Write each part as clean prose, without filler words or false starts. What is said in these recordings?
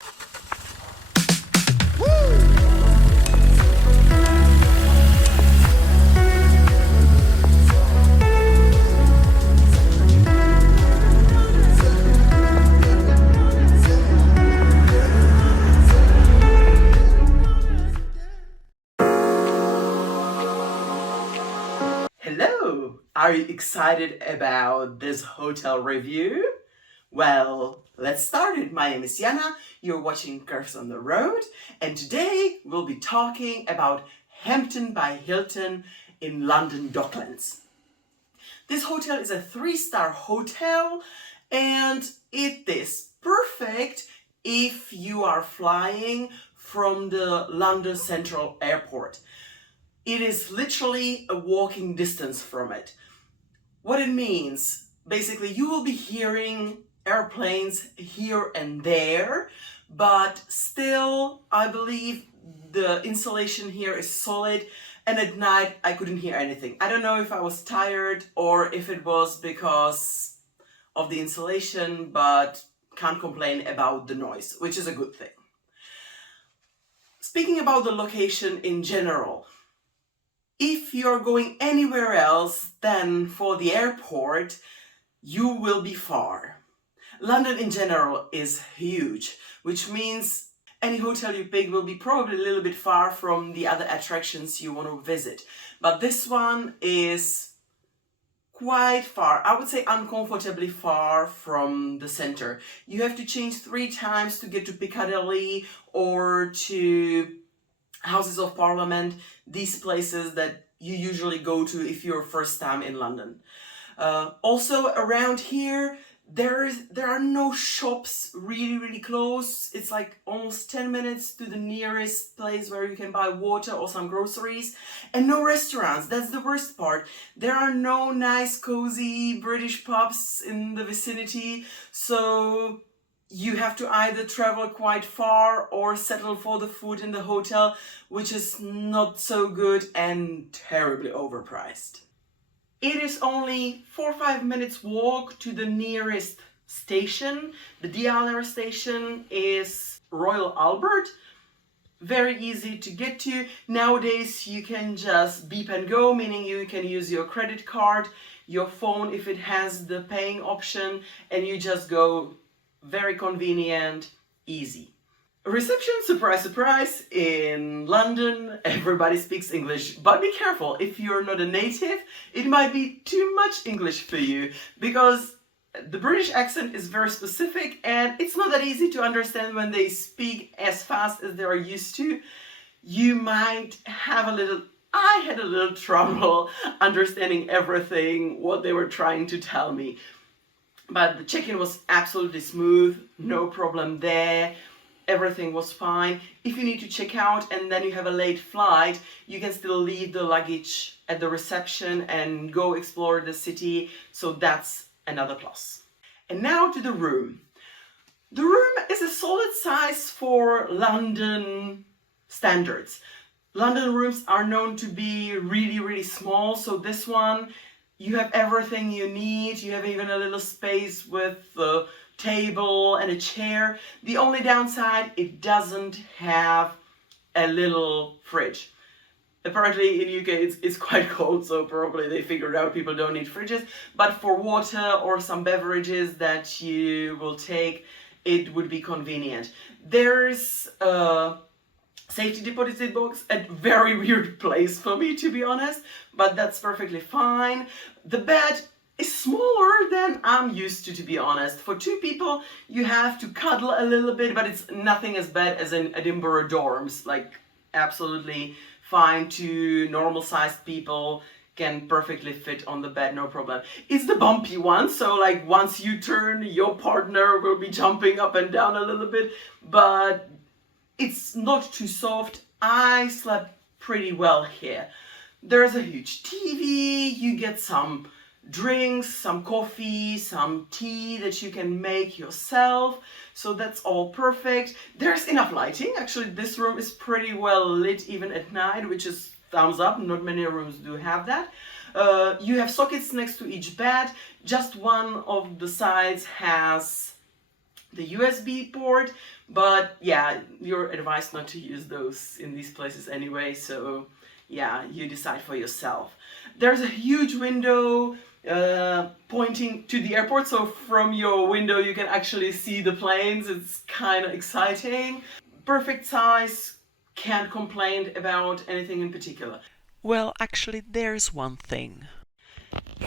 Hello! Are you excited about this hotel review? Well, let's start it. My name is Jana, you're watching Curves on the Road, and today we'll be talking about Hampton by Hilton in London Docklands. This hotel is a 3-star hotel and it is perfect if you are flying from the London Central Airport. It is literally a walking distance from it. What it means, basically, you will be hearing airplanes here and there, but still, I believe the insulation here is solid, and at night I couldn't hear anything. I don't know if I was tired or if it was because of the insulation, but can't complain about the noise, which is a good thing. Speaking about the location in general, if you're going anywhere else than for the airport, you will be far. London in general is huge, which means any hotel you pick will be probably a little bit far from the other attractions you want to visit. But this one is quite far. I would say uncomfortably far from the center. You have to change 3 times to get to Piccadilly or to Houses of Parliament, these places that you usually go to if you're first time in London. Also around here, there are no shops really close. It's like almost 10 minutes to the nearest place where you can buy water or some groceries, and no restaurants. That's the worst part. There are no nice cozy British pubs in the vicinity, so you have to either travel quite far or settle for the food in the hotel, which is not so good and terribly overpriced. It is only 4 or 5 minutes walk to the nearest station. The DLR station is Royal Albert. Very easy to get to. Nowadays you can just beep and go, meaning you can use your credit card, your phone if it has the paying option, and you just go. Very convenient, easy. Reception, surprise, surprise, in London, everybody speaks English, but be careful, if you're not a native, it might be too much English for you, because the British accent is very specific and it's not that easy to understand when they speak as fast as they are used to. You might have I had a little trouble understanding everything, what they were trying to tell me. But the check-in was absolutely smooth, no problem there, everything was fine. If you need to check out and then you have a late flight, you can still leave the luggage at the reception and go explore the city, so that's another plus. And now to the room. The room is a solid size for London standards. London rooms are known to be really small, so this one, you have everything you need. You have even a little space with a table and a chair. The only downside, it doesn't have a little fridge. Apparently in UK it's quite cold, so probably they figured out people don't need fridges. But for water or some beverages that you will take, it would be convenient. There's a safety deposit box, a very weird place for me, to be honest, but that's perfectly fine. The bed is smaller than I'm used to be honest. For 2 people, you have to cuddle a little bit, but it's nothing as bad as in Edinburgh dorms. Like, absolutely fine. 2 normal-sized people can perfectly fit on the bed, no problem. It's the bumpy one, so like once you turn, your partner will be jumping up and down a little bit, but it's not too soft. I slept pretty well here. There's a huge TV, you get some drinks, some coffee, some tea that you can make yourself, so that's all perfect. There's enough lighting. Actually, this room is pretty well lit even at night, which is thumbs up. Not many rooms do have that. You have sockets next to each bed. Just one of the sides has the USB port, but yeah, you're advised not to use those in these places anyway, so yeah, you decide for yourself. There's a huge window pointing to the airport, so from your window you can actually see the planes. It's kind of exciting. Perfect size, can't complain about anything in particular. Well, actually, there's one thing.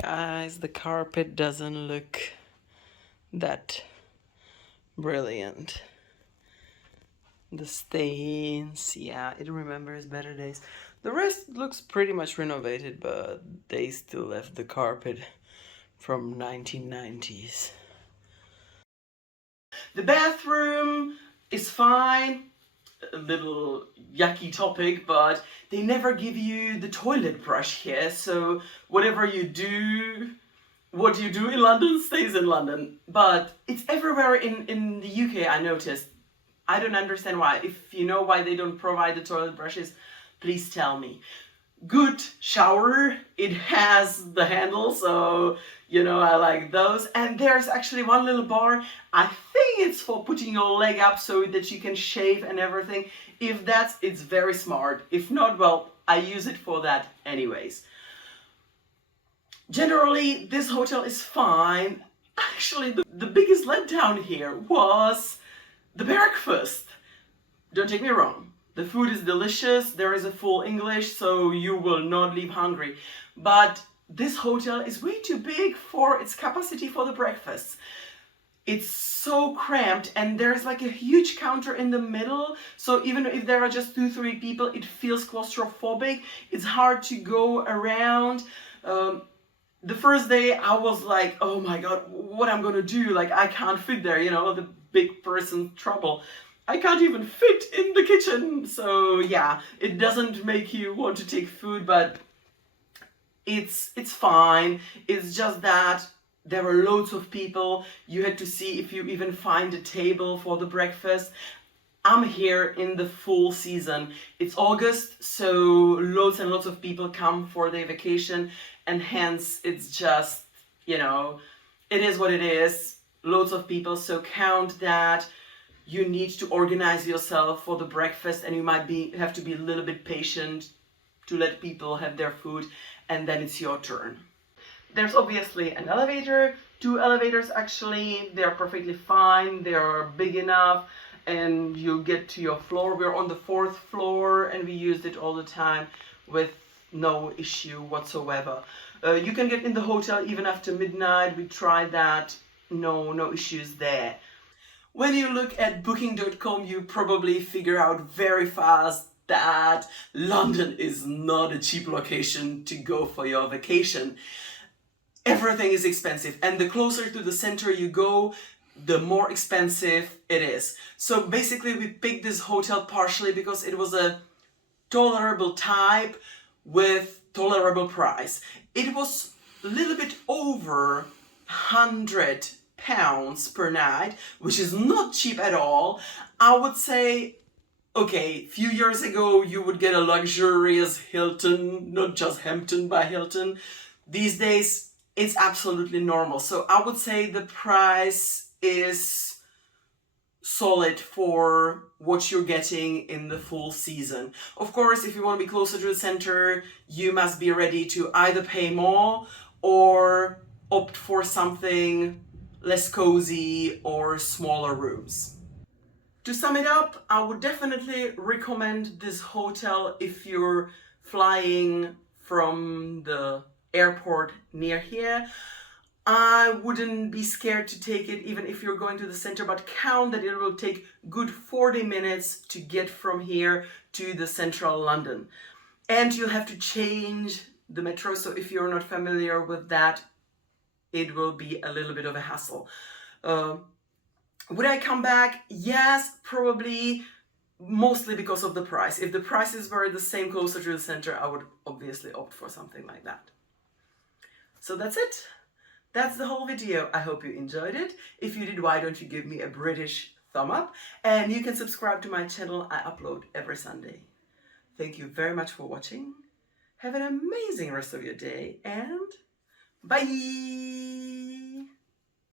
Guys, the carpet doesn't look that brilliant. The stains, yeah, it remembers better days. The rest looks pretty much renovated, but they still left the carpet from 1990s. The bathroom is fine. A little yucky topic, but they never give you the toilet brush here, so whatever you do, what you do in London stays in London. But it's everywhere in the UK, I noticed. I don't understand why. If you know why they don't provide the toilet brushes, please tell me. Good shower, it has the handle, so you know I like those. And there's actually one little bar. I think it's for putting your leg up so that you can shave and everything. If that's, it's very smart. If not, well, I use it for that anyways. Generally, this hotel is fine. Actually, the biggest letdown here was the breakfast. Don't take me wrong. The food is delicious, there is a full English, so you will not leave hungry. But this hotel is way too big for its capacity for the breakfast. It's so cramped, and there's like a huge counter in the middle, so even if there are just 2-3 people, it feels claustrophobic. It's hard to go around. The first day I was like, oh my god, what I'm gonna do? Like, I can't fit there, you know, the big person trouble. I can't even fit in the kitchen. So yeah, it doesn't make you want to take food, but it's fine. It's just that there were loads of people. You had to see if you even find a table for the breakfast. I'm here in the full season. It's August, so loads and lots of people come for their vacation, and hence it's just, you know, it is what it is. Loads of people, so count that. You need to organize yourself for the breakfast, and you might have to be a little bit patient to let people have their food, and then it's your turn. There's obviously an elevator, 2 elevators actually. They're perfectly fine, they're big enough, and you get to your floor. We're on the 4th floor, and we used it all the time with no issue whatsoever. You can get in the hotel even after midnight. We tried that, no issues there. When you look at booking.com, you probably figure out very fast that London is not a cheap location to go for your vacation. Everything is expensive, and the closer to the center you go, the more expensive it is. So basically we picked this hotel partially because it was a tolerable type with tolerable price. It was a little bit over £100 per night, which is not cheap at all. I would say, okay, a few years ago you would get a luxurious Hilton, not just Hampton by Hilton. These days it's absolutely normal. So I would say the price is solid for what you're getting in the full season. Of course, if you want to be closer to the center, you must be ready to either pay more or opt for something less cozy or smaller rooms. To sum it up, I would definitely recommend this hotel if you're flying from the airport near here. I wouldn't be scared to take it even if you're going to the center, but count that it will take good 40 minutes to get from here to the central London. And you'll have to change the metro, so if you're not familiar with that, it will be a little bit of a hassle. Would I come back? Yes, probably, mostly because of the price. If the prices were the same closer to the center, I would obviously opt for something like that. So that's it. That's the whole video. I hope you enjoyed it. If you did, why don't you give me a British thumb up? And you can subscribe to my channel. I upload every Sunday. Thank you very much for watching. Have an amazing rest of your day, and bye!